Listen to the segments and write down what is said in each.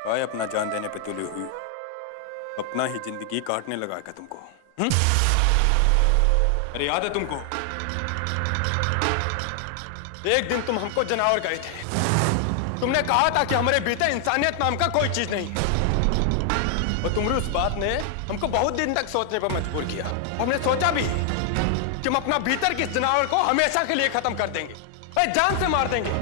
काय अपना जान देने पे तुली हुई, अपना ही जिंदगी काटने लगा क्या तुमको? अरे याद है तुमको, एक दिन तुम हमको जनावर कहे थे। तुमने कहा था कि हमारे भीतर इंसानियत नाम का कोई चीज नहीं, और तुम्हारी उस बात ने हमको बहुत दिन तक सोचने पर मजबूर किया। हमने सोचा भी कि हम अपना भीतर के इस जनावर को हमेशा के लिए खत्म कर देंगे, जान से मार देंगे।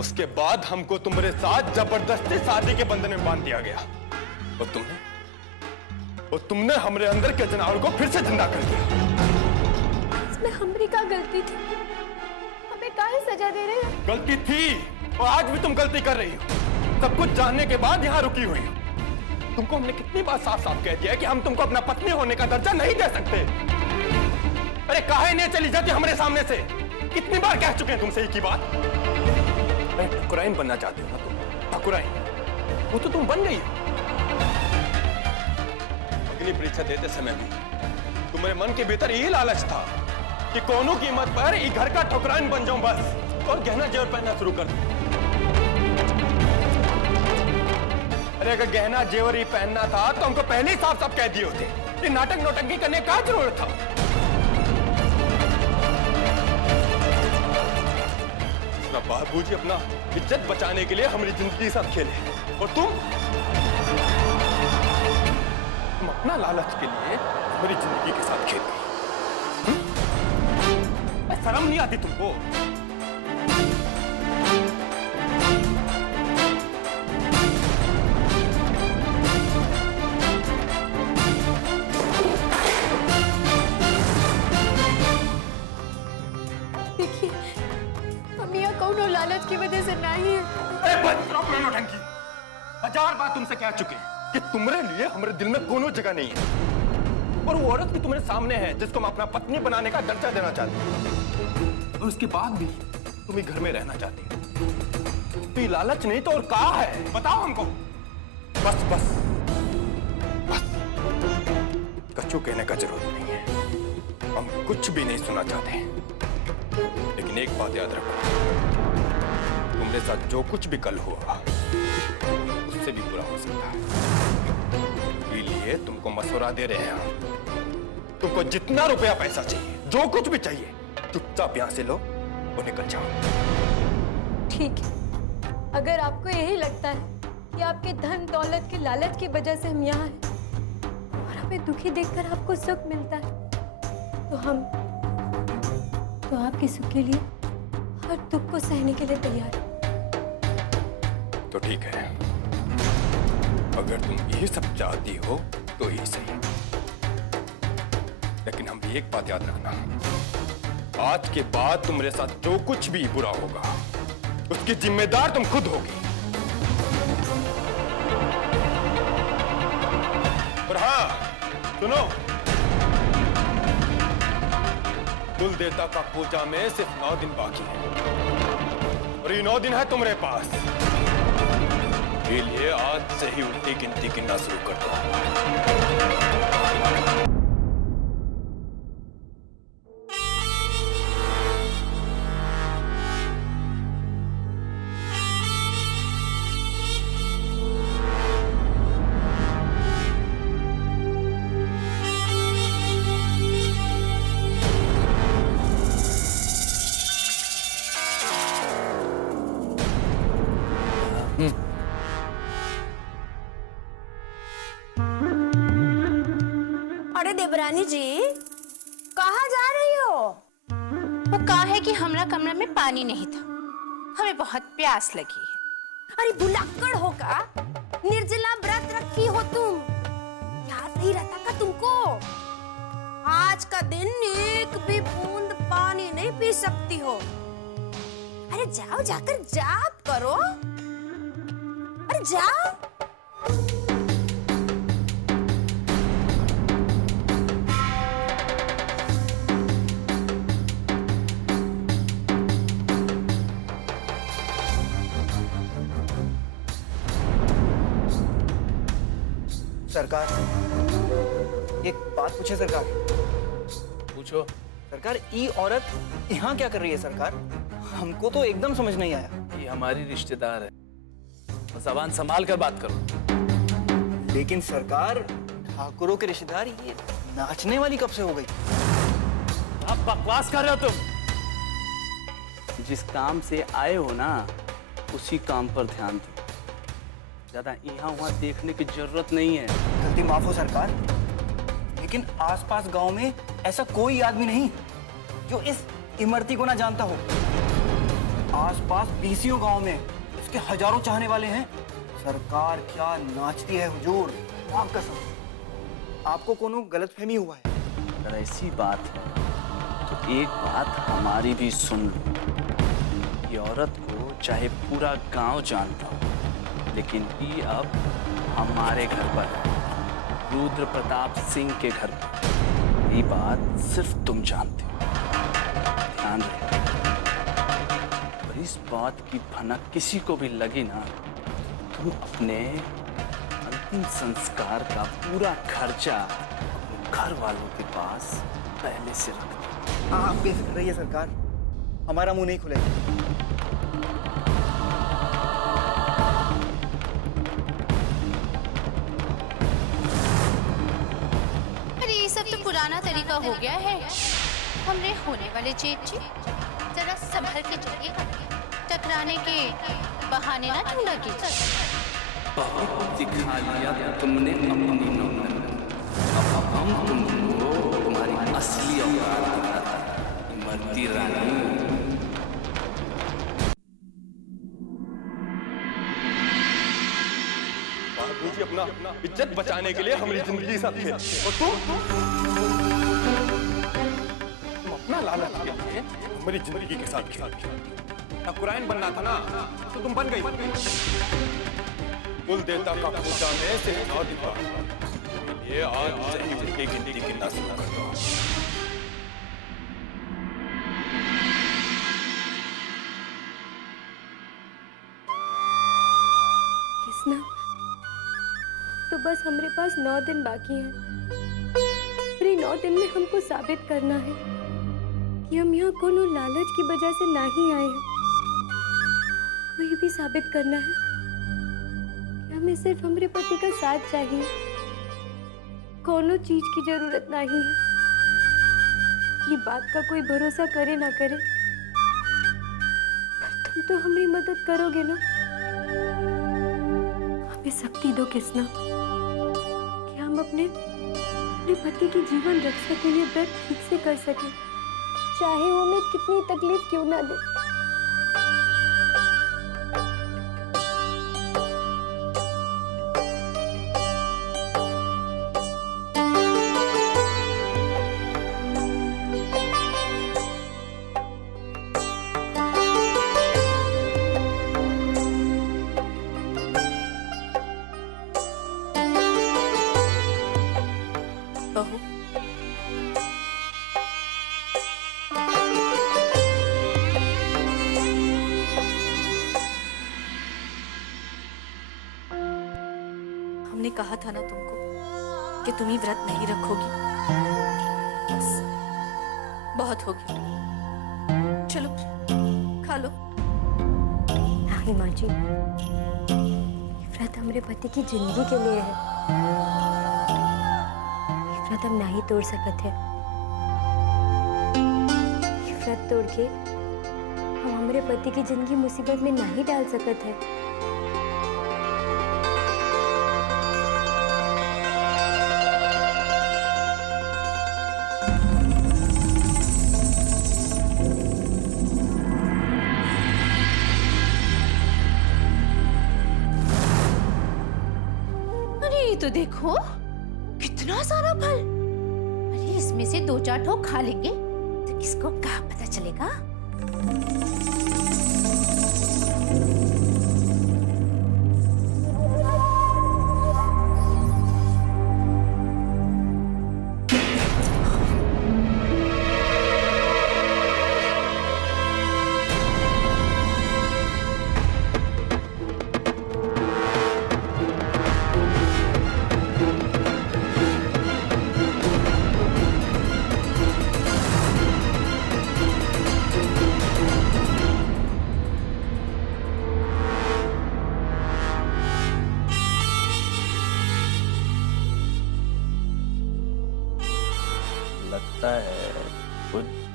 उसके बाद हमको तुम्हारे साथ जबरदस्ती शादी के बंधन में बांध दिया गया, और तुमने हमारे अंदर के जनावर को फिर से जिंदा कर दिया। इसमें हमारी क्या गलती थी? हमें काहे सजा दे रहे हैं? गलती थी, और आज भी तुम गलती कर रही हो। सब कुछ जानने के बाद यहाँ रुकी हुई हो। तुमको हमने कितनी बार साफ साफ कह दिया कि हम तुमको अपना पत्नी होने का दर्जा नहीं दे सकते। अरे काहे नहीं चली जाती हमारे सामने से? कितनी बार कह चुके हैं तुमसे एक ही बात। ठकुराइन बनना चाहती हो ना तुम? ठकुराइन, वो तो तुम बन गई हो। अग्नि परीक्षा देते समय भी तुम्हारे मन के भीतर यही लालच था कि कोनो कीमत पर एक घर का ठकुराइन बन जाऊं बस, और गहना जेवर पहनना शुरू कर दूं। अरे अगर गहना जेवर ही पहनना था तो हमको पहले ही साफ साफ कह दिए होते। ये नाटक नौटंकी करने का जरूरत था? बाबूजी अपना इज्जत बचाने के लिए हमारी जिंदगी के साथ खेले, और तुम अपना लालच के लिए हमारी जिंदगी के साथ खेल गई। शर्म नहीं आती तुमको? देखिए, हम यहाँ कौनो लालच की वजह से नहीं है। अरे बस करो अपना नौटंकी। 1000 बार तुमसे कह चुके कि तुम्हारे लिए हमारे दिल में कोनो जगह नहीं है, और वो औरत भी तुम्हारे सामने है जिसको हम अपना पत्नी बनाने का दर्जा देना चाहते हैं, और उसके बाद भी तुम ही घर में रहना चाहती हो। तो ये लालच नहीं तो और क्या है? बताओ हमको। बस बस बस, कछु कहने का जरूरत नहीं है। हम कुछ भी नहीं सुनना चाहते, लेकिन एक बात याद रखो, तुम्हारे साथ जो कुछ भी कल हुआ उससे भी बुरा हो सकता है। इसलिए तुमको मशवरा दे रहे हैं हम। तुमको जितना रुपया पैसा चाहिए, जो कुछ भी चाहिए, चुपचाप यहाँ से लो और निकल जाओ। ठीक है, अगर आपको यही लगता है कि आपके धन दौलत के लालच की वजह से हम यहाँ हैं और हमें दुखी देखकर आपको सुख मिलता है, तो आपके सुख के लिए हर दुख को सहने के लिए तैयार हैं। तो ठीक है, अगर तुम ये सब चाहती हो तो ही सही, लेकिन हम भी एक बात याद रखना, आज के बाद तुम्हारे साथ जो कुछ भी बुरा होगा उसकी जिम्मेदार तुम खुद होगी। और हाँ सुनो, कुल देवता का पूजा में सिर्फ 9 दिन बाकी है, और ये 9 दिन है तुम्हारे पास। इसलिए आज से ही उल्टी गिनती गिनना शुरू कर दो। अरे देवरानी जी, कहाँ जा रही हो? वो कहा है कि हमारा कमरा में पानी नहीं था, हमें बहुत प्यास लगी है। अरे भुलक्कड़ हो का? निर्जला व्रत रखी हो तुम? याद नहीं रहता का तुमको? आज का दिन एक भी बूंद पानी नहीं पी सकती हो। अरे जाओ, जाकर जाप करो। अरे जाओ। सरकार, एक बात पूछे सरकार। पूछो। सरकार ये औरत यहाँ क्या कर रही है सरकार? हमको तो एकदम समझ नहीं आया। ये हमारी रिश्तेदार है, जबान संभाल कर बात करो। लेकिन सरकार, ठाकुरों के रिश्तेदार ये नाचने वाली कब से हो गई? आप बकवास कर रहे हो तुम। जिस काम से आए हो ना, उसी काम पर ध्यान दो। ज्यादा यहाँ वहाँ देखने की जरूरत नहीं है। गलती माफ हो सरकार, लेकिन आसपास गांव में ऐसा कोई आदमी नहीं जो इस इमरती को ना जानता हो। आसपास बीसियों गांव में इसके हजारों चाहने वाले हैं। सरकार क्या नाचती है हुजूर, मां कसम। आपको कोनो गलतफहमी हुआ है? अगर ऐसी बात है तो एक बात हमारी भी सुन लो। ये औरत को चाहे पूरा गांव जानता हो, लेकिन ये अब हमारे घर पर है, रुद्र प्रताप सिंह के घर पर। ये बात सिर्फ तुम जानते हो, ध्यान रखो। और इस बात की भनक किसी को भी लगी ना, तुम अपने अंतिम संस्कार का पूरा खर्चा अपने घर वालों के पास पहले से रख दो। हाँ, आप बेफिक्र रहिए सरकार, हमारा मुंह नहीं खुलेगा। अरे ये सब तो पुराना तरीका हो गया है। हमने होने वाले जेठ जी जरा संभल के चलिएगा, टकराने के बहाने ना ढूंढा कीजिए। बहुत दिखा लिया तुमने अपनी नौकरी। अब हम तुमको तुम्हारी असली औकात दिखाते हैं, इमरती रानी। बाबूजी अपना इज्जत बचाने के लिए हमारी जिंदगी साथ थे, और तुम अपना लालच के लिए हमारी जिंदगी के साथ खेल। ठाकुराइन बनना था ना, तो तुम बन गई। कुल देवता का पूजा में सिर्फ 9 दिन बाद, ये आज सही उनकी गिनती गिनना शुरू कर दो। किसना? तो बस हमारे पास 9 दिन बाकी हैं। और ये 9 दिन में हमको साबित करना है कि हम यहाँ कोनो लालच की वजह से नहीं आए हैं। कोई भी साबित करना है कि हमें सिर्फ हमारे पति का साथ चाहिए, कोनो चीज की जरूरत नहीं है। ये बात का कोई भरोसा करे ना करे, पर तुम तो हमारी मदद करोगे ना। हमें शक्ति दो किसना कि हम अपने पति की जीवन रक्षा के लिए व्रत ठीक से कर सके, चाहे वो हमें कितनी तकलीफ क्यों ना दे। बहू, हमने कहा था ना तुमको कि तुम ही व्रत नहीं रखोगी। बस बहुत हो गया, चलो खा लो। नहीं माँ जी, ये व्रत हमारे पति की जिंदगी के लिए है। ये व्रत हम नहीं तोड़ सकते हैं। ये व्रत तोड़ के हम हमारे पति की जिंदगी मुसीबत में नहीं डाल सकते हैं। तो देखो कितना सारा फल। अरे इसमें से 2-4 ठो खा लेंगे तो किसको क्या पता चलेगा।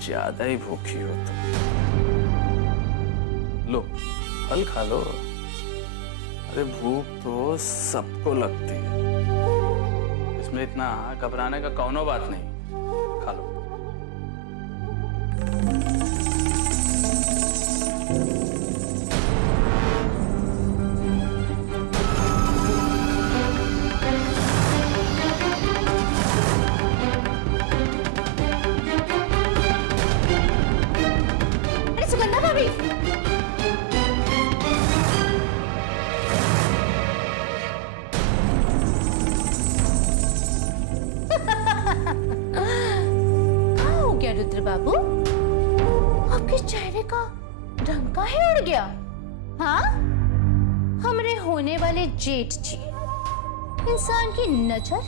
ज्यादा ही भूखी हो तुम। लो फल खा लो। अरे भूख तो सबको लगती है, इसमें इतना घबराने का कौनो बात नहीं। खा लो। अरे सुगंधा भाभी, क्या हो गया रुद्र बाबू? आपके चेहरे का रंग काहे उड़ गया? हाँ, हमरे होने वाले जेठ जी इंसान की नजर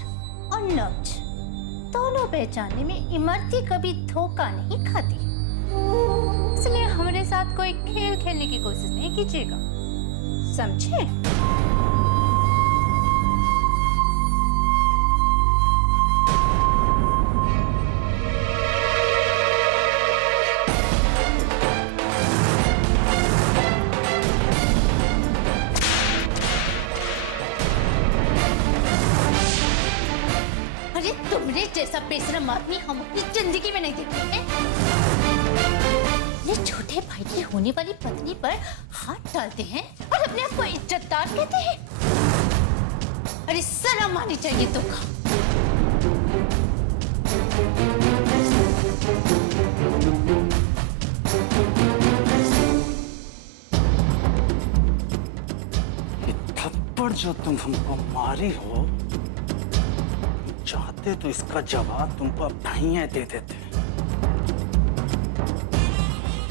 और नब्ज दोनों पहचानने में इमरती कभी धोखा नहीं खाती, इसलिए हमारे साथ कोई खेल खेलने की कोशिश नहीं कीजिएगा, समझे? अरे तुमने जैसा बेशरम आदमी हम अपनी जिंदगी में नहीं देखे हैं। ये छोटे भाई की होने वाली पत्नी पर हाथ डालते हैं और अपने आप को इज्जतदार कहते हैं। अरे शर्म आनी चाहिए तुमको। ये थप्पड़ जो तुम हमको मारी हो, चाहते तो इसका जवाब तुमको अब ढाइयां दे देते।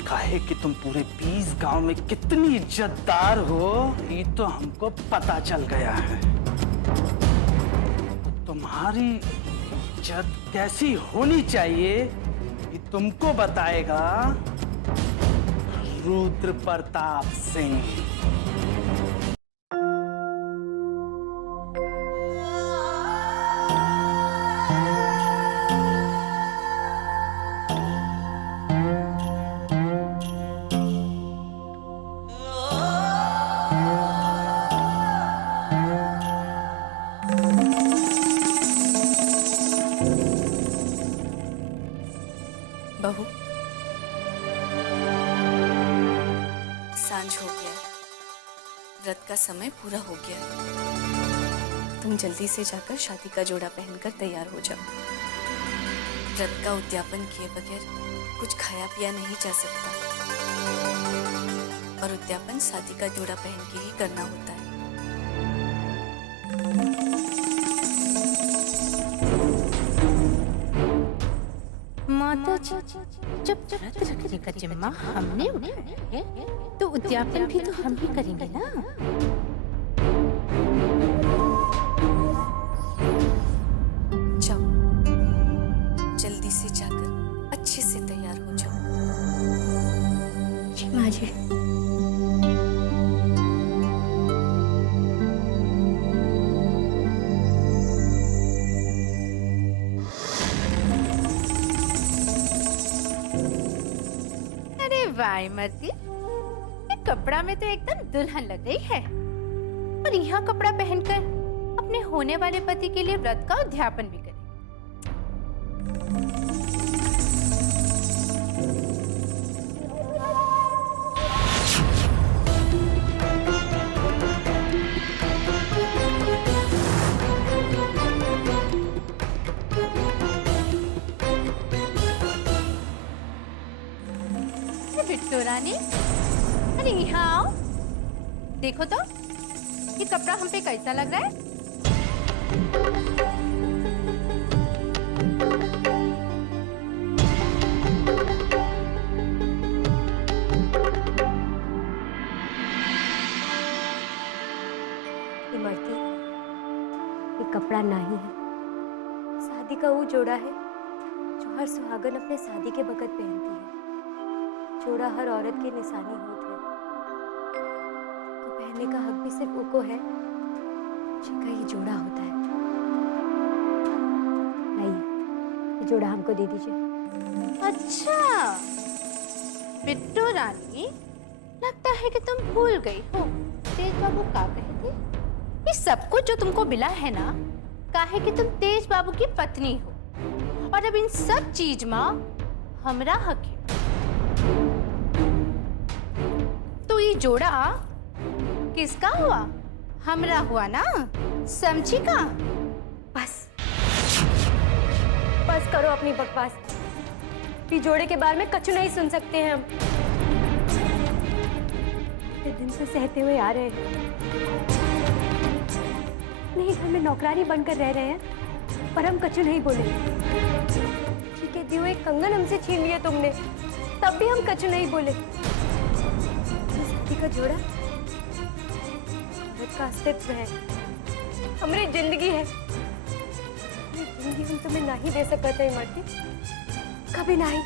काहे कि तुम पूरे 20 गांव में कितनी इज्जतदार हो, ये तो हमको पता चल गया है। तो तुम्हारी इज्जत कैसी होनी चाहिए ये तुमको बताएगा रुद्र प्रताप सिंह। बहू, सांझ हो गया, व्रत का समय पूरा हो गया। तुम जल्दी से जाकर शादी का जोड़ा पहनकर तैयार हो जाओ। व्रत का उद्यापन किए बगैर कुछ खाया पिया नहीं जा सकता, और उद्यापन शादी का जोड़ा पहन के ही करना होता है। माता जी, जब व्रत रखने का जिम्मा हमने उठाया है तो उद्यापन भी तो हम ही करेंगे ना। जाओ, जल्दी से जाकर अच्छे से तैयार हो जाओ। जी माँ जी। अरे वाह इमरती, ये कपड़ा में तो एकदम दुल्हन लग रही है, और यह कपड़ा पहनकर अपने होने वाले पति के लिए व्रत का उद्यापन भी करे। बिट्टू रानी, अरे यहाँ आओ, देखो तो ये कपड़ा हम पे कैसा लग रहा है। इमरती, ये कपड़ा नहीं है, शादी का वो जोड़ा है जो हर सुहागन अपने शादी के वक्त पहनती है। जोड़ा हर औरत की निशानी होत है, को पहनने का हक भी सिर्फ उको है जिनका ये जोड़ा होता है। नहीं, ये जोड़ा हमको दे दीजिए। अच्छा बिट्टू रानी, लगता है कि तुम भूल गई हो तेज बाबू का कहे थे। ये सब कुछ जो तुमको मिला है ना, काहे कि तुम तेज बाबू की पत्नी हो, और अब इन सब चीज में हमरा हक है। तो ये जोड़ा किसका हुआ? हमरा हुआ ना, समझी का? बस बस करो अपनी बकवास। ये जोड़े के बारे में कछु नहीं सुन सकते हैं हम। इतने दिन से सहते हुए आ रहे हैं, नहीं घर में नौकरानी बनकर रह रहे हैं, पर हम कछु नहीं बोले। ठीक है, दिए हुए कंगन हमसे छीन लिया तुमने, तब भी हम कछु नहीं बोले। का जोड़ा का अस्तित्व है, हमारी जिंदगी है। जिंदगी हम तुम्हें नहीं दे सकते थे इमरती, कभी नहीं।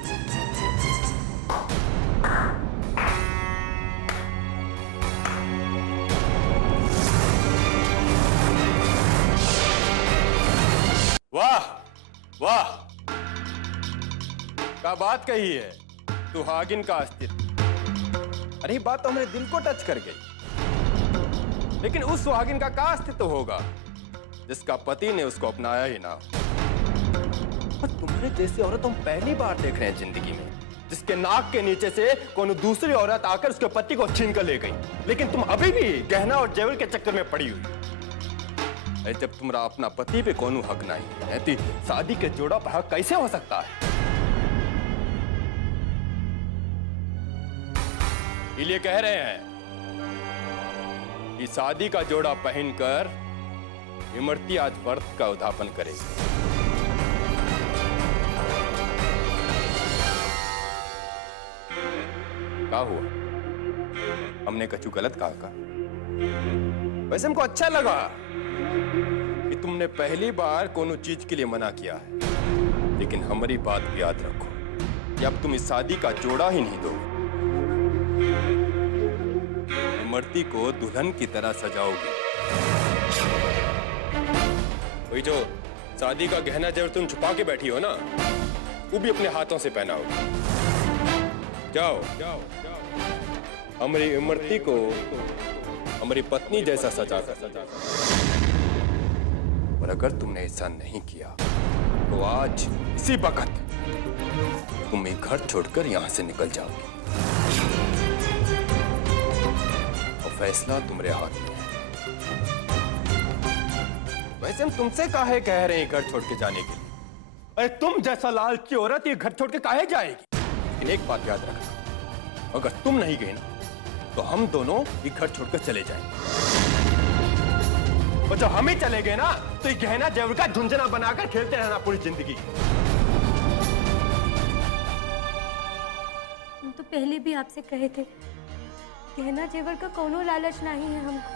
वाह वाह, क्या बात कही है, सुहागिन का अस्तित्व। अरे बात तो हमारे दिल को टच कर गई। लेकिन उस सुहागिन का क्या अस्तित्व होगा जिसका पति ने उसको अपनाया ही ना। और तुम्हारे जैसी औरत हम पहली बार देख रहे हैं जिंदगी में, जिसके नाक के नीचे से कोई दूसरी औरत आकर उसके पति को छीन कर ले गई। लेकिन तुम अभी भी गहना और जेवर के चक्कर में पड़ी हुई। जब तुम्हारा अपना पति पे कोनो हक नहीं है, तो शादी के जोड़ा पर हक कैसे हो सकता है? इसलिए कह रहे हैं कि शादी का जोड़ा पहनकर इमरती आज व्रत का उद्यापन करेगी। क्या हुआ? हमने कछु गलत कहा? वैसे हमको अच्छा लगा कि तुमने पहली बार कोनो चीज के लिए मना किया है। लेकिन हमारी बात भी याद रखो कि अब तुम इस शादी का जोड़ा ही नहीं दोगे, इमरती को दुल्हन की तरह सजाओगे। वही जो शादी का गहना जेवर तुम छुपा के बैठी हो ना, वो भी अपने हाथों से पहनाओगे। जाओ जाओ जाओ, हमारी इमरती को हमारी पत्नी जैसा सजा कर। और अगर तुमने ऐसा नहीं किया तो आज इसी वक्त तुम ये घर छोड़कर यहां से निकल जाओगे। फैसला तुम्हारे हाथ में है। वैसे हम तुमसे काहे कह रहे हैं घर छोड़ के जाने के लिए? अरे तुम जैसा लालची औरत ये घर छोड़ के काहे जाएगी? लेकिन एक बात याद रखना, अगर तुम नहीं गए ना तो हम दोनों ये घर छोड़कर चले जाएंगे। और जब हम ही चले गए ना तो ये गहना जेवर का झुंझुना बनाकर खेलते रहना पूरी जिंदगी। हम तो पहले भी आपसे कहे थे, गहना जेवर का कोनो लालच नहीं है हमको।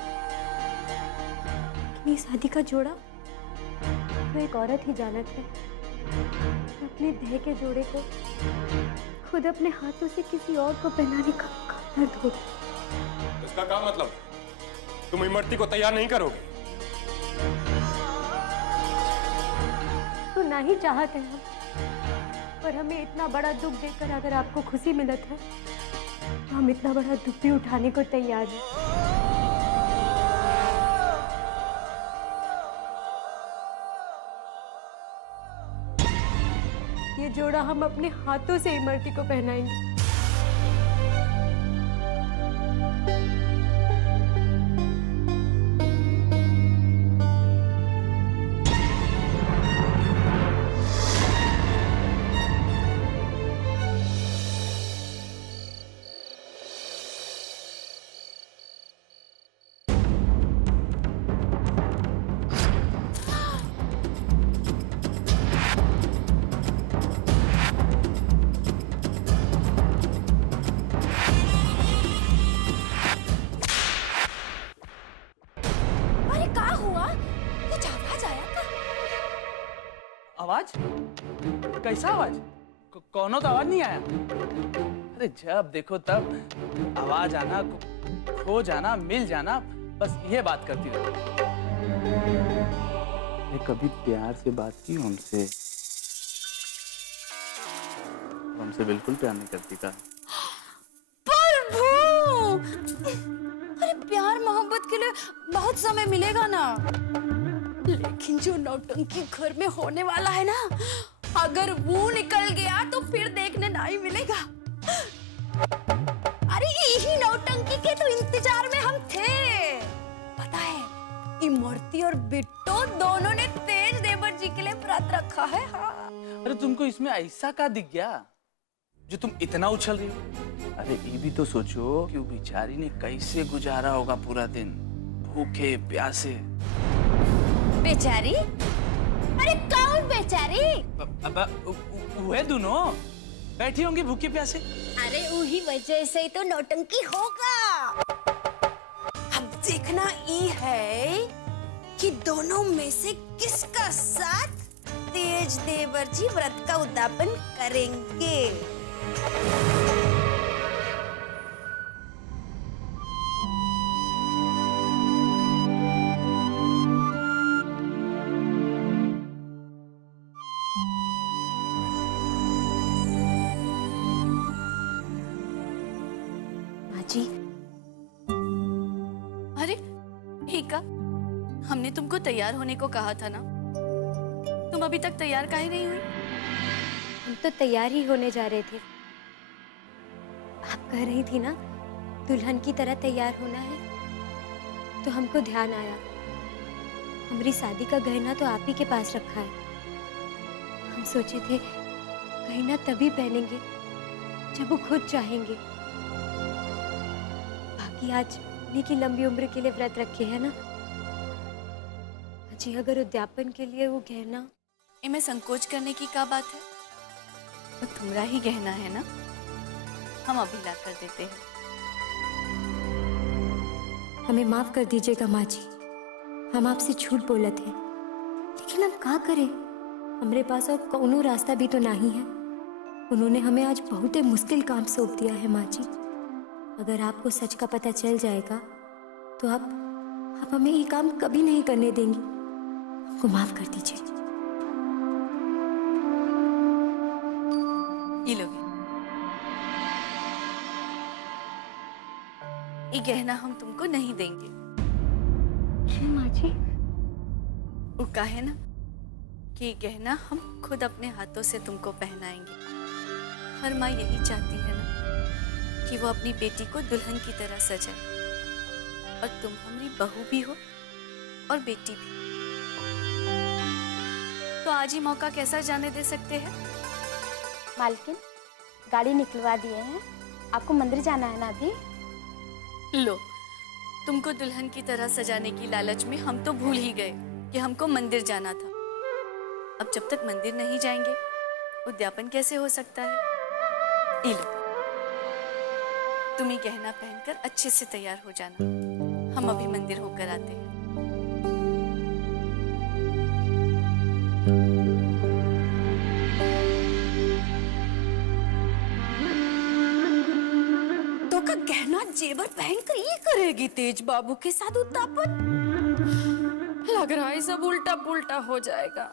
लेकिन ये शादी का जोड़ा तो एक औरत ही जानत है। अपने देह के जोड़े को खुद अपने हाथों से किसी और को पहनाने का दर्द होता। इसका क्या मतलब? तुम इमरती को तैयार नहीं करोगे? तो नहीं चाहते हम, पर हमें इतना बड़ा दुख देकर अगर आपको खुशी मिलत है तो हम इतना बड़ा दुख भी उठाने को तैयार हैं। ये जोड़ा हम अपने हाथों से इमरती को पहनाएंगे। आवाज? कैसा आवाज? कौनो तो आवाज नहीं आया। अरे जब देखो तब आवाज आना, खो जाना, मिल जाना, बस ये बात करती रहती। कभी प्यार से बात की हमसे? वो हमसे बिल्कुल प्यार नहीं करती का। प्रभु, अरे प्यार मोहब्बत के लिए बहुत समय मिलेगा ना, लेकिन जो नौटंकी घर में होने वाला है ना, अगर वो निकल गया तो फिर देखने नहीं मिलेगा। अरे यही नौटंकी के तो इंतजार में हम थे। पता है, इमरती और बिट्टो दोनों ने तेज देवर जी के लिए व्रत रखा है। हाँ। अरे तुमको इसमें ऐसा क्या दिख गया जो तुम इतना उछल रही हो? अरे ये भी तो सोचो कि वो बेचारी ने कैसे गुजारा होगा पूरा दिन, भूखे प्यासे। बेचारी? अरे कौन बेचारी? अब वो है दोनों बैठी होंगी भूखे प्यासे। अरे वही वजह से ही तो नौटंकी होगा। अब देखना ये है कि दोनों में से किसका साथ तेज देवर जी व्रत का उद्यापन करेंगे। माँ जी, अरे हीका, हमने तुमको तैयार होने को कहा था ना, तुम अभी तक तैयार काहे नहीं हुई? हम तो तैयार ही होने जा रहे थे। आप कह रही थी ना दुल्हन की तरह तैयार होना है, तो हमको ध्यान आया हमारी शादी का गहना तो आप ही के पास रखा है। हम सोचे थे गहना तभी पहनेंगे जब वो खुद चाहेंगे। बाकी आज उन्हीं की लंबी उम्र के लिए व्रत रखे हैं ना जी। अगर उद्यापन के लिए वो गहना, इनमें संकोच करने की क्या बात है? वो तुम्हारा ही गहना है ना, हम अभी ला कर देते हैं। हमें माफ कर दीजिएगा माँ जी, हम आपसे झूठ बोले थे, लेकिन हम क्या करें, हमारे पास और कोनो रास्ता भी तो नहीं है। उन्होंने हमें आज बहुत ही मुश्किल काम सौंप दिया है माँ जी। अगर आपको सच का पता चल जाएगा तो आप हमें ये काम कभी नहीं करने देंगी। हमको माफ कर दीजिए। ये लोगे, ये गहना हम तुमको नहीं देंगे। क्यों माँ जी? वो कहे ना कि ये गहना हम खुद अपने हाथों से तुमको पहनाएंगे। हर माँ यही चाहती है ना कि वो अपनी बेटी को दुल्हन की तरह सजाए, और तुम हमारी बहू भी हो और बेटी भी। तो आज ही मौका कैसा जाने दे सकते हैं? मालकिन, गाड़ी निकलवा दिए हैं, आपको मंदिर जाना है ना अभी। लो, तुमको दुल्हन की तरह सजाने की लालच में हम तो भूल ही गए कि हमको मंदिर जाना था। अब जब तक मंदिर नहीं जाएंगे उद्यापन कैसे हो सकता है? ये लो, तुम ये गहना पहनकर अच्छे से तैयार हो जाना, हम अभी मंदिर होकर आते हैं। तो का गहना जेवर पहनकर ये करेगी तेज बाबू के साथ उद्यापन? लग रहा है सब उल्टा पुल्टा हो जाएगा।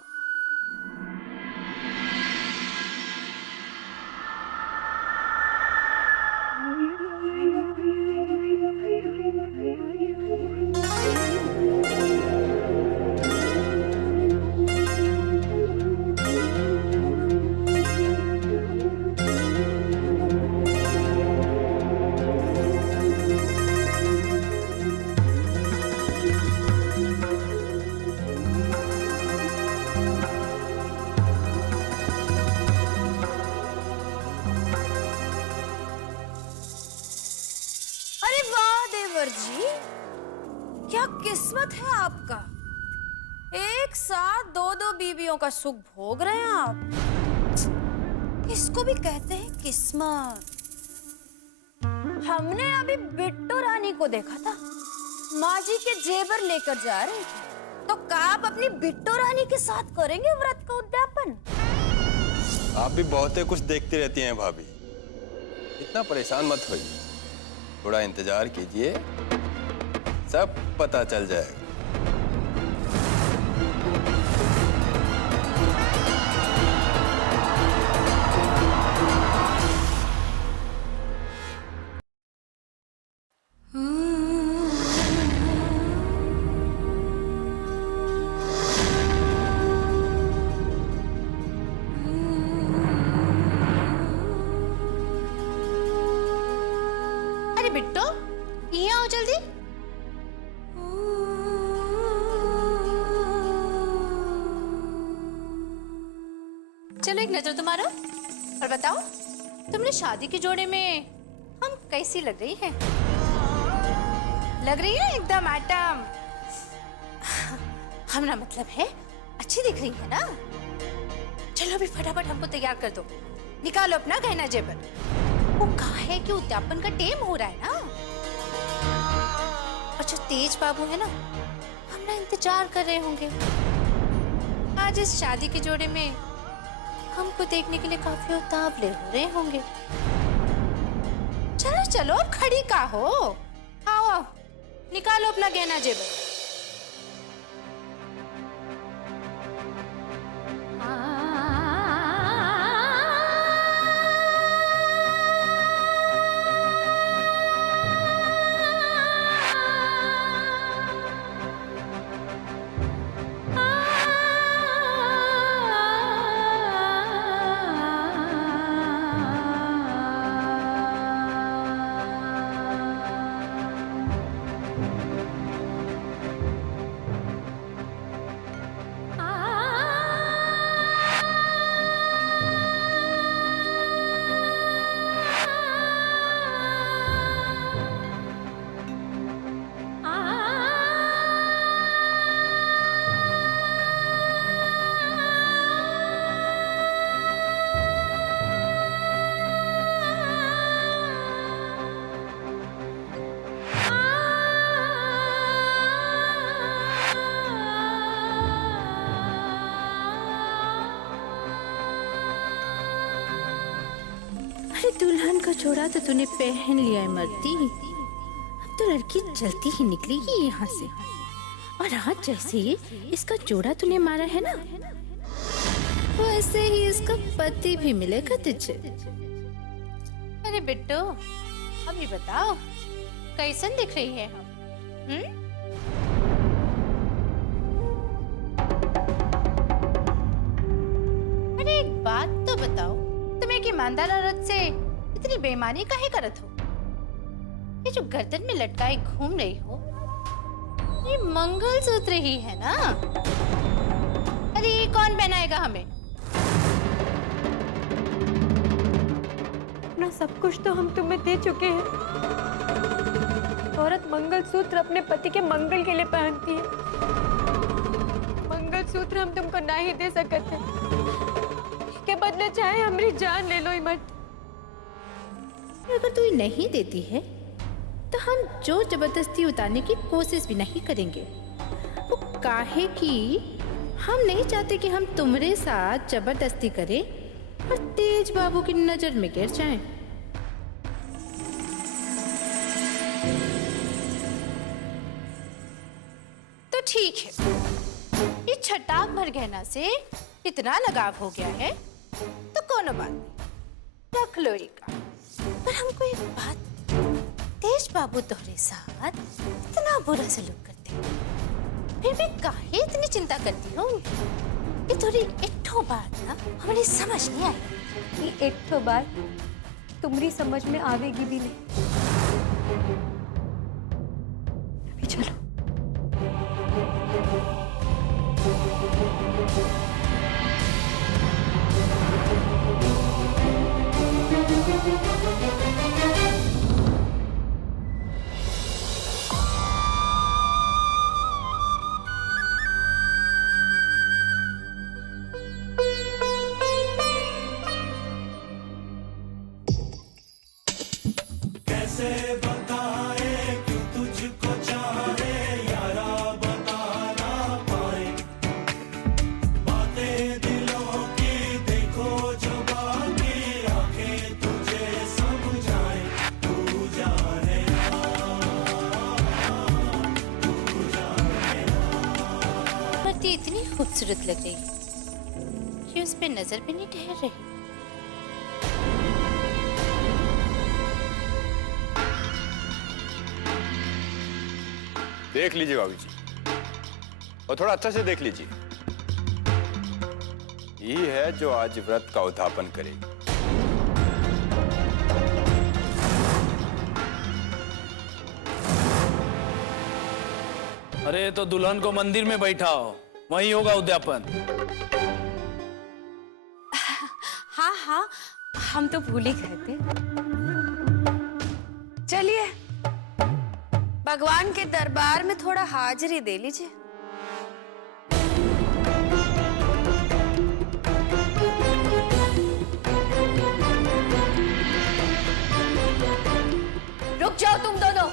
जी, क्या किस्मत है आपका, एक साथ दो दो बीवियों का सुख भोग रहे हैं आप। इसको भी कहते हैं किस्मत। हमने अभी बिट्टू रानी को देखा था, माँ जी के जेवर लेकर जा रही थी, तो क्या आप अपनी बिट्टू रानी के साथ करेंगे व्रत का उद्यापन? आप भी बहुत कुछ देखती रहती हैं भाभी, इतना परेशान मत होइए, थोड़ा इंतजार कीजिए, सब पता चल जाएगा। बिट्टो, ये आओ जल्दी। चलो एक नजर तो मारो और बताओ तुमने शादी के जोड़े में हम कैसी लग रही हैं? लग रही है एकदम आइटम। हमारा मतलब है अच्छी दिख रही है ना? चलो अभी फटाफट हमको तैयार कर दो, निकालो अपना गहना जेवर। वो कहा है कि उद्यापन का टेम हो रहा है ना, और जो तेज बाबू है ना हमारा इंतजार कर रहे होंगे। आज इस शादी के जोड़े में हमको देखने के लिए काफी उतावले हो रहे होंगे। चलो चलो अब खड़ी का हो, आओ आओ निकालो अपना गहना जेवर। दुल्हन का जोड़ा तो तूने पहन लिया है मर्दी, अब तो लड़की जल्दी ही निकलेगी यहाँ से। और आज जैसे इसका जोड़ा तूने मारा है ना, वैसे ही इसका पति भी मिलेगा तुझे। अरे बिट्टू अभी बताओ कैसन दिख रही है हम? अरे एक बात तो बताओ, तुम एक ईमानदार औरत से इतनी बेईमानी काहे करत हो? ये जो गर्दन में लटकाए घूम रही हो, ये मंगलसूत्र ही है ना? अरे ये कौन पहनाएगा हमें? अपना सब कुछ तो हम तुम्हें दे चुके हैं। औरत मंगलसूत्र अपने पति के मंगल के लिए पहनती है। मंगलसूत्र हम तुमको ना ही दे सकते, के बदले चाहे हमारी जान ले लो इमरती। अगर तू नहीं देती है तो हम जो जबरदस्ती उतारने की कोशिश भी नहीं करेंगे। वो काहे कि हम नहीं चाहते कि हम तुम्हारे साथ जबरदस्ती करें और तेज बाबू की नजर में गिर जाएं। तो ठीक है, ये छटाक भर गहना से इतना लगाव हो गया है तो कोनो बात नहीं, रख लो इका। पर हमको एक बात, तेज बाबू तोहरे साथ इतना बुरा सलूक करते हैं, फिर भी काहे इतनी चिंता करती हो? ये थोड़ी इट्ठो बात ना हमारी समझ नहीं आई। ये एक तो बात तुम्हारी समझ में आवेगी भी नहीं। अभी चलो। इतनी खूबसूरत लग रही कि उस पे नजर भी नहीं ठहर रही। देख लीजिए बाबू जी, और थोड़ा अच्छा से देख लीजिए। ये है जो आज व्रत का उद्यापन करेगी। अरे तो दुल्हन को मंदिर में बैठाओ, वहीं होगा उद्यापन। हाँ हाँ, हम तो भूल ही गए थे। चलिए भगवान के दरबार में थोड़ा हाजिरी दे लीजिए। रुक जाओ तुम दोनों।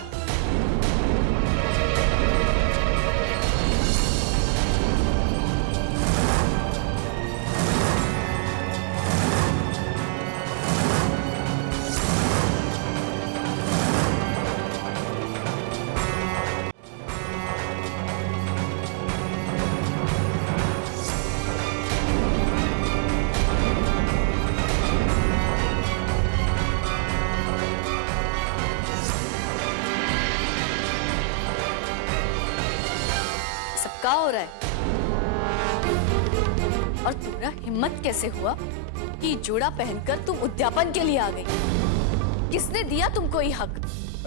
क्या हो रहा है? और तुम्हारा हिम्मत कैसे हुआ कि जोड़ा पहनकर तुम उद्यापन के लिए आ गई? किसने दिया तुमको ये हक?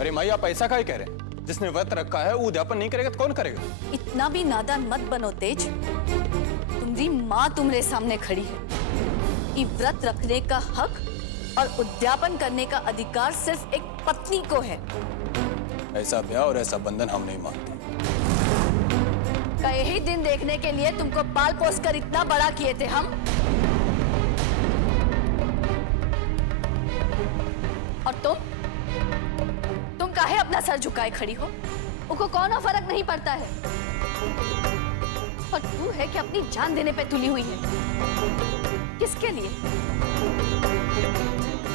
अरे माई, आप ऐसा काहे कह रहे हैं? जिसने व्रत रखा है वो उद्यापन नहीं करेगा तो कौन करेगा? इतना भी नादान मत बनो तेज। तुम्हारी माँ तुम्हारे सामने खड़ी है। ये व्रत रखने का हक और उद्यापन करने का अधिकार सिर्फ एक पत्नी को है। ऐसा ब्याह और ऐसा बंधन हम नहीं मानते। का यही दिन देखने के लिए तुमको पाल पोस कर इतना बड़ा किए थे हम। और तुम काहे अपना सर झुकाए खड़ी हो? उनको कौन फर्क नहीं पड़ता है। और तू है कि अपनी जान देने पे तुली हुई है। किसके लिए?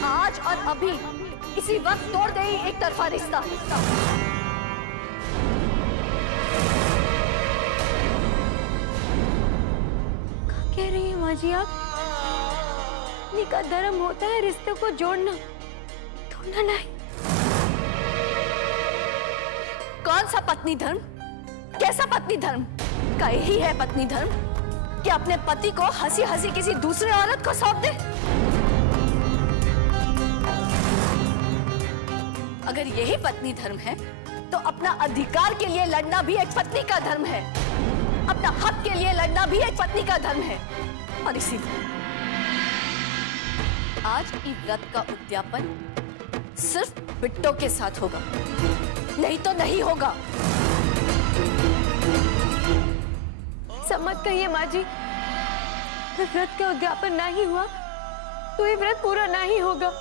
आज और अभी इसी वक्त तोड़ दे एक तरफा रिश्ता। कह रही हैं माँ जी आप? पत्नी का धर्म होता है रिश्ते को जोड़ना, तोड़ना नहीं। कौन सा पत्नी धर्म? कैसा पत्नी धर्म? का यही है पत्नी धर्म कि अपने पति को हंसी हंसी किसी दूसरे औरत को सौंप दे? अगर यही पत्नी धर्म है तो अपना अधिकार के लिए लड़ना भी एक पत्नी का धर्म है। अपना हक के लिए लड़ना भी एक पत्नी का धर्म है। और इसीलिए आज की व्रत का उद्यापन सिर्फ बिट्टो के साथ होगा, नहीं तो नहीं होगा। समझ कहिए माँ जी, अगर व्रत का उद्यापन नहीं हुआ तो ये व्रत पूरा नहीं होगा।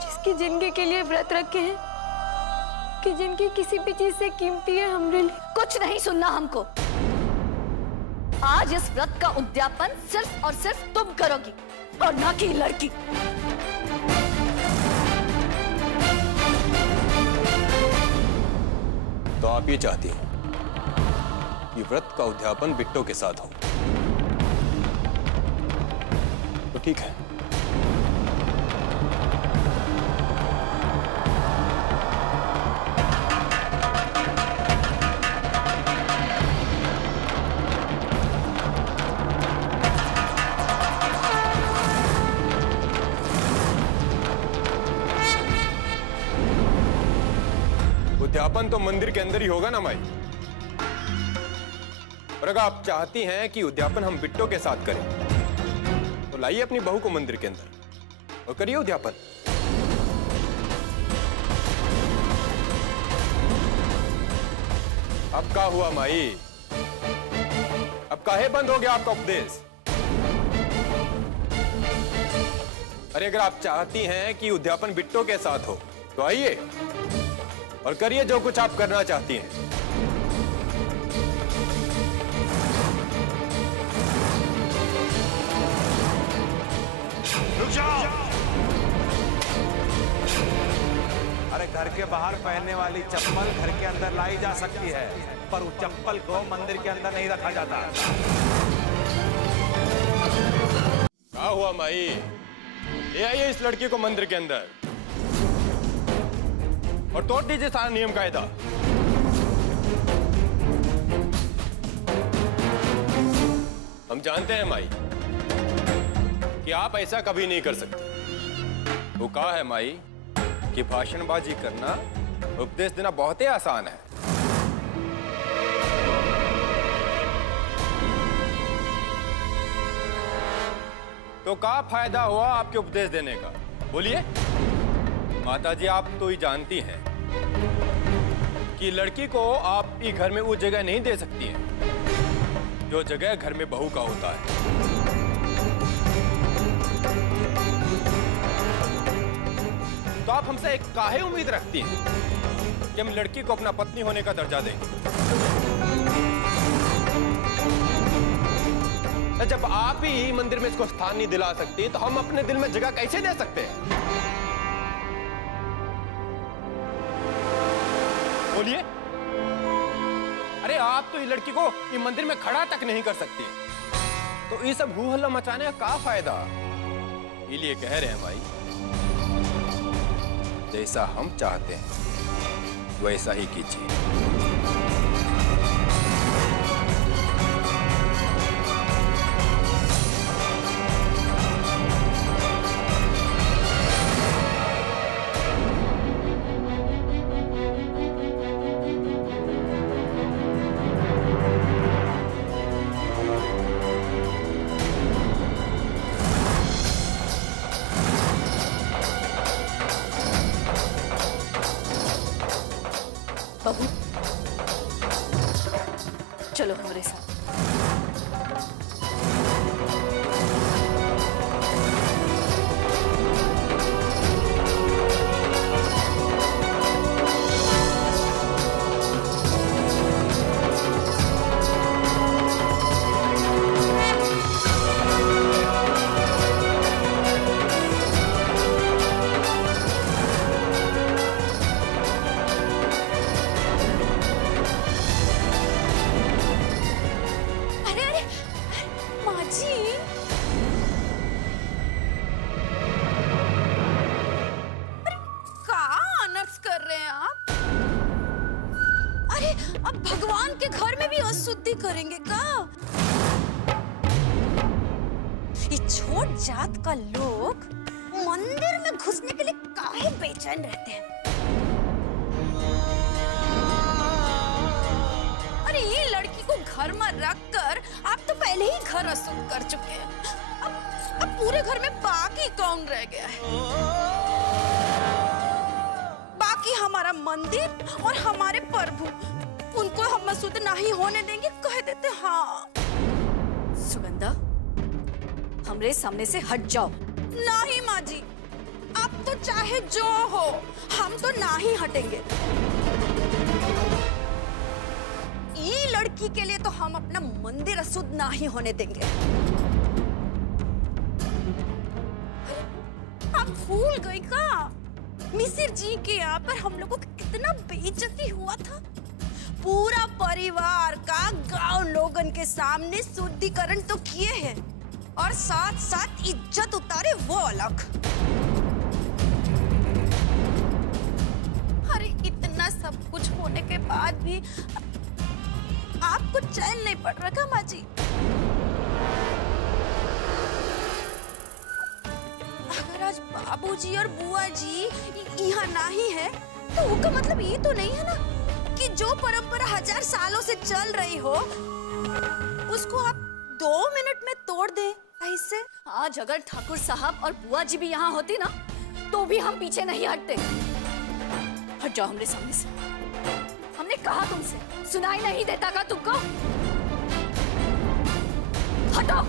जिसकी जिंदगी के लिए व्रत रखे हैं, कि जिनकी किसी भी चीज से कीमती है हमरे लिए। कुछ नहीं सुनना हमको। आज इस व्रत का उद्यापन सिर्फ और सिर्फ तुम करोगी और ना कि लड़की। तो आप ये चाहती हैं कि व्रत का उद्यापन बिट्टो के साथ हो? तो ठीक है। उद्यापन तो मंदिर के अंदर ही होगा ना माई। और अगर आप चाहती हैं कि उद्यापन हम बिट्टो के साथ करें तो लाइए अपनी बहू को मंदिर के अंदर और करिए उद्यापन। अब क्या हुआ माई? अब काहे बंद हो गया आपका उपदेश? अरे अगर आप चाहती हैं कि उद्यापन बिट्टो के साथ हो तो आइए और करिए जो कुछ आप करना चाहती हैं। रुक जाओ। अरे घर के बाहर पहनने वाली चप्पल घर के अंदर लाई जा सकती है, पर उस चप्पल को मंदिर के अंदर नहीं रखा जाता। क्या हुआ माई? ले आइए इस लड़की को मंदिर के अंदर और तोड़ दीजिए सारा नियम कायदा। हम जानते हैं माई कि आप ऐसा कभी नहीं कर सकते। वो कहा है माई कि भाषणबाजी करना उपदेश देना बहुत ही आसान है। तो क्या फायदा हुआ आपके उपदेश देने का? बोलिए। माताजी, आप तो ही जानती हैं कि लड़की को आप ही घर में वो जगह नहीं दे सकती हैं जो जगह घर में बहू का होता है। तो आप हमसे एक काहे उम्मीद रखती हैं कि हम लड़की को अपना पत्नी होने का दर्जा देंगे? जब आप ही मंदिर में इसको स्थान नहीं दिला सकती तो हम अपने दिल में जगह कैसे दे सकते हैं? बोलिए। अरे आप तो ये लड़की को ये मंदिर में खड़ा तक नहीं कर सकती, तो ये सब हू हल्ला मचाने का क्या फायदा? इसलिए कह रहे हैं भाई, जैसा हम चाहते हैं वैसा ही कीजिए। बहू, चलो हमारे साथ। अब भगवान के घर में भी अशुद्धि करेंगे का? ये छोट जात का लोग मंदिर में घुसने के लिए काहे बेचैन रहते हैं? अरे ये लड़की को घर में रखकर आप तो पहले ही घर अशुद्ध कर चुके हैं। अब पूरे घर में बाकी कौन रह गया है? बाकी हमारा मंदिर और हमारे प्रभु, उनको हम अशुद्ध नहीं होने देंगे, कह देते। हाँ सुगंधा, हमरे सामने से हट जाओ। नहीं माँ जी, आप तो चाहे जो हो, हम तो नहीं हटेंगे। ये लड़की के लिए तो हम अपना मंदिर अशुद्ध नहीं होने देंगे। आप भूल गई का? मिसिर जी के यहाँ पर हम लोगों को कितना बेइज्जती हुआ था। पूरा परिवार का गांव लोगन के सामने शुद्धिकरण तो किए हैं और साथ साथ इज्जत उतारे वो अलग। अरे इतना सब कुछ होने के बाद भी आपको चैन नहीं पड़ रहा माँ जी? अगर आज बाबूजी और बुआ जी यहाँ नहीं है तो उसका मतलब ये तो नहीं है ना कि जो परंपरा 1000 सालों से चल रही हो उसको आप 2 मिनट में तोड़ दे। ऐसे आज अगर ठाकुर साहब और बुआ जी भी यहाँ होती ना तो भी हम पीछे नहीं हटते। हट जाओ हमरे सामने से। हमने कहा तुमसे, सुनाई नहीं देता का तुमको? हटो।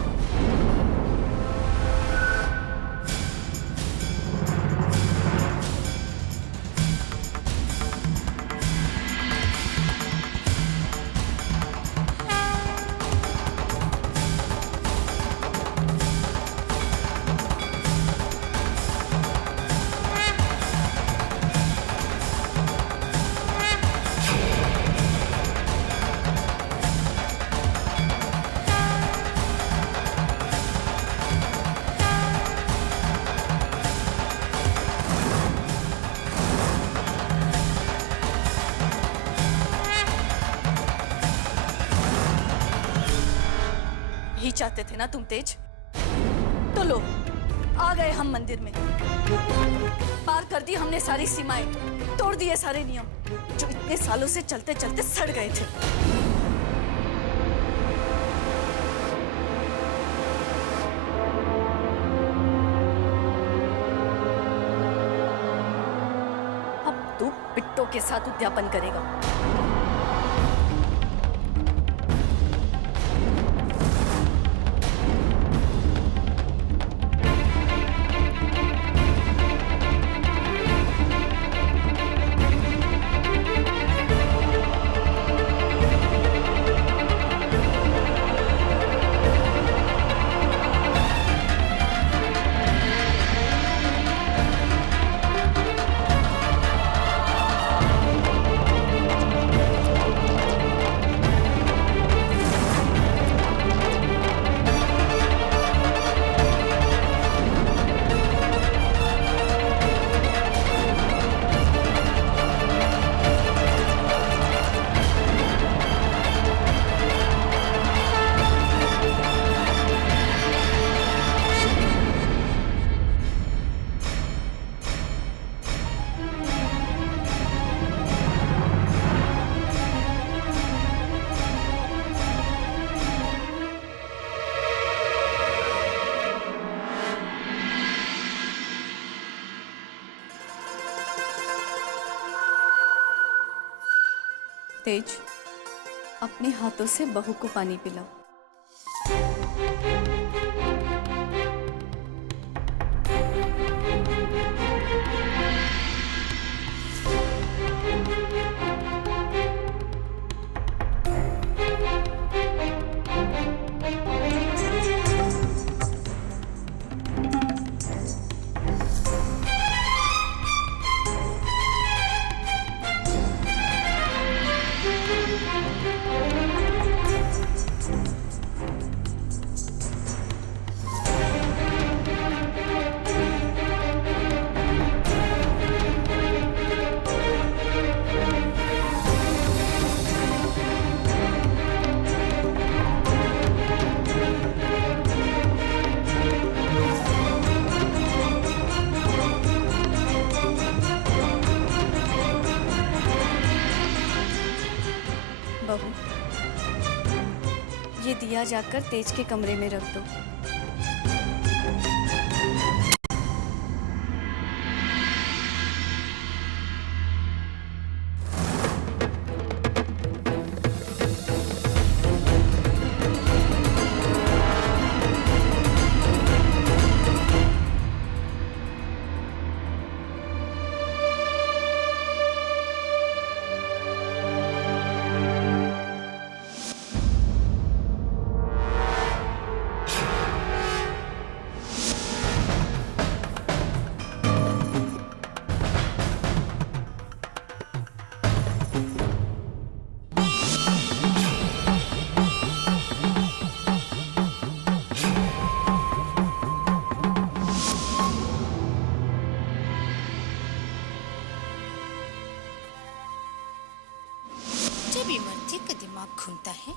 यही चाहते थे ना तुम तेज? तो लो, आ गए हम मंदिर में। पार कर दी हमने सारी सीमाएं, तोड़ दिए सारे नियम जो इतने सालों से चलते चलते सड़ गए थे। अब तू बिट्टो के साथ उद्यापन करेगा। तेज, अपने हाथों से बहू को पानी पिलाओ। बहू, ये दिया जाकर तेज के कमरे में रख दो। जब इमरती का दिमाग घूमता है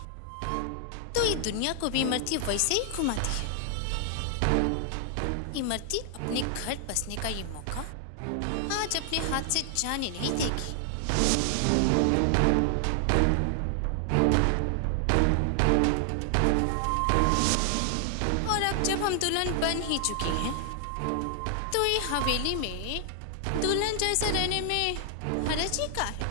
तो ये दुनिया को भी इमरती वैसे ही घुमाती है। इमरती अपने घर बसने का ये मौका आज अपने हाथ से जाने नहीं देगी। और अब जब हम दुल्हन बन ही चुकी हैं, तो ये हवेली में दुल्हन जैसा रहने में हरज ही का है।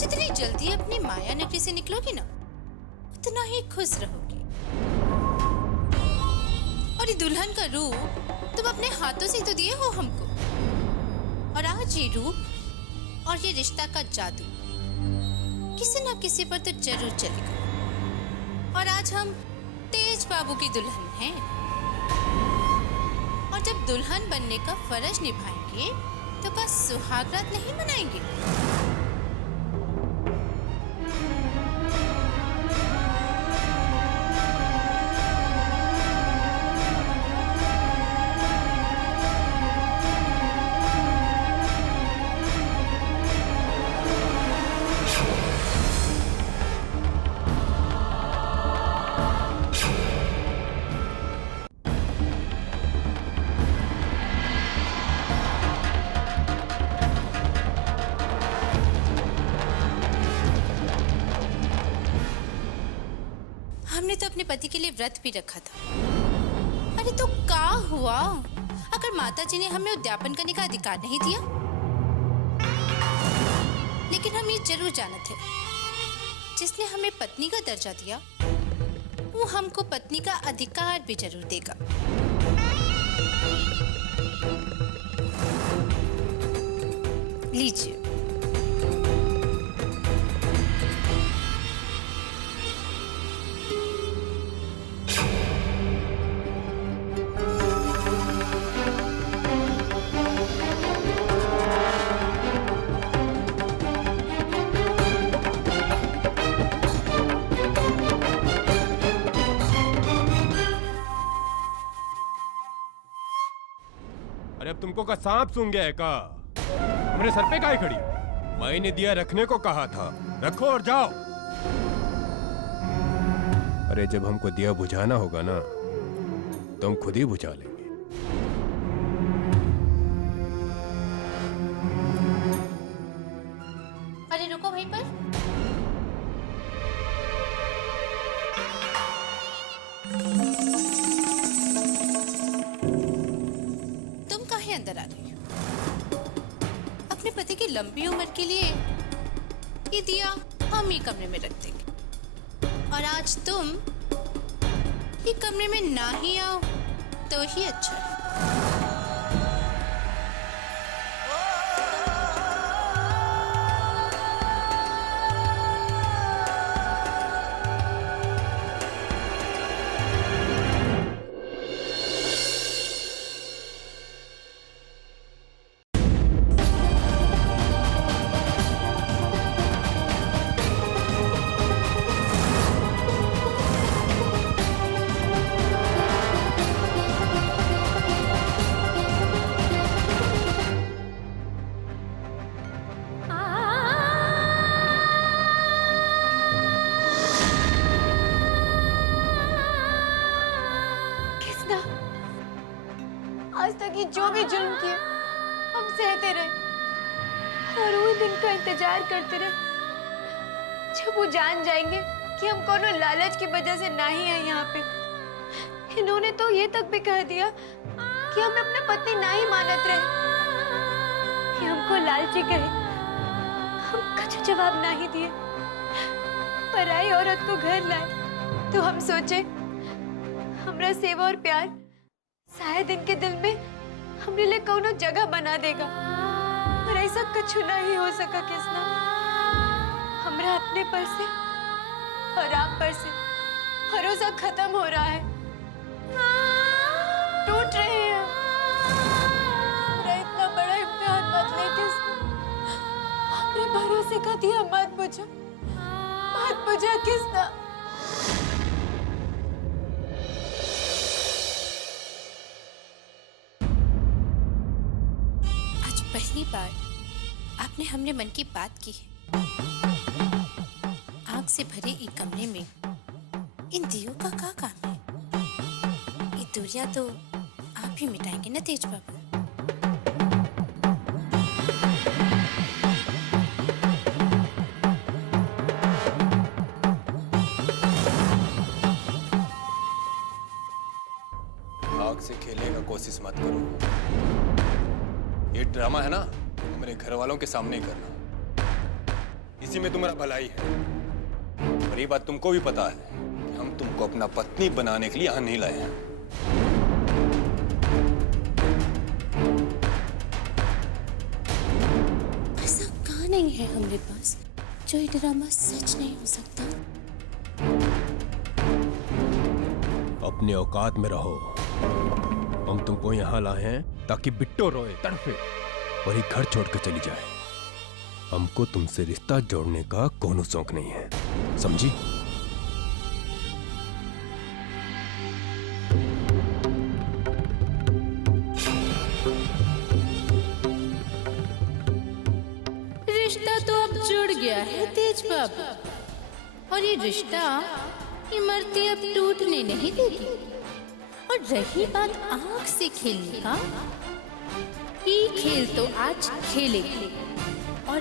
जितनी जल्दी अपनी माया नगरी से निकलोगी ना, उतना ही खुश रहोगी। और ये दुल्हन का रूप तुम अपने हाथों से तो दिए हो हमको, और आज ये रूप और ये रिश्ता का जादू किसी ना किसी पर तो जरूर चलेगा। और आज हम तेज बाबू की दुल्हन हैं, और जब दुल्हन बनने का फर्ज निभाएंगे तो क्या सुहाग रात नहीं मनाएंगे? हमने तो अपने पति के लिए व्रत भी रखा था। अरे तो क्या हुआ अगर माता जी ने हमें उद्यापन करने का अधिकार नहीं दिया? लेकिन हम ये जरूर जानते थे, जिसने हमें पत्नी का दर्जा दिया वो हमको पत्नी का अधिकार भी जरूर देगा। लीजिए। अरे अब तुमको का सांप सूंघ गया है का? मेरे सर पे काहे खड़ी? मैंने दिया रखने को कहा था, रखो और जाओ। अरे जब हमको दिया बुझाना होगा ना तो हम खुद ही बुझा लेंगे। अरे रुको वहीं पर। तुम काहे अंदर आ रही हो? अपने पति की लंबी उम्र के लिए ये दिया हम ही कमरे में रख देंगे, और आज तुम ये कमरे में ना ही आओ तो ही अच्छा है। आज तक ये जो भी जुल्म किए हम सहते रहे और वो दिन का इंतजार करते रहे जब वो जान जाएंगे कि हम कोनो लालच की वजह से नहीं है यहाँ पे। इन्होंने तो ये तक भी कह दिया कि हमें अपने पति नहीं मानत रहे, कि हमको लालची कहे। हम कुछ जवाब नहीं दिए। पराई औरत को घर लाए तो हम सोचे हमरा सेवा और प्यार शायद इनके दिल में हमरे लिए कोनो जगह बना देगा, पर ऐसा कुछ नहीं हो सका। किसना हमरा अपने पर से और आप पर से भरोसा खत्म हो रहा है, टूट रहे हैं। मेरा इतना बड़ा इम्तिहान मत ले किसना, हमरे भरोसे का दिया मत बुझा किसना। पहली बार आपने हमने मन की बात की है। आग से भरे एक कमरे में इन दियों का क्या काम है? ये दूरियां तो आप ही मिटाएंगे ना तेज बाबू। आग से खेलने का कोशिश मत करो। ये ड्रामा है ना, मेरे घर वालों के सामने ही करना। इसी में तुम्हारा भलाई है। और ये बात तुमको भी पता है कि हम तुमको अपना पत्नी बनाने के लिए यहाँ नहीं लाए हैं। ऐसा कहाँ नहीं है हमारे पास जो ये ड्रामा सच नहीं हो सकता। अपने औकात में रहो। हम तुमको यहाँ लाए हैं ताकि बिट्टो रोए, तड़फे और ये घर छोड़कर चली जाए। हमको तुमसे रिश्ता जोड़ने का कोनो शौक नहीं है, समझी? रिश्ता तो अब जुड़ गया है तेज बाबू, और ये रिश्ता इमरती अब टूटने नहीं देगी। और रही बात आंख से खेलने का, ये खेल तो आज खेलेगी और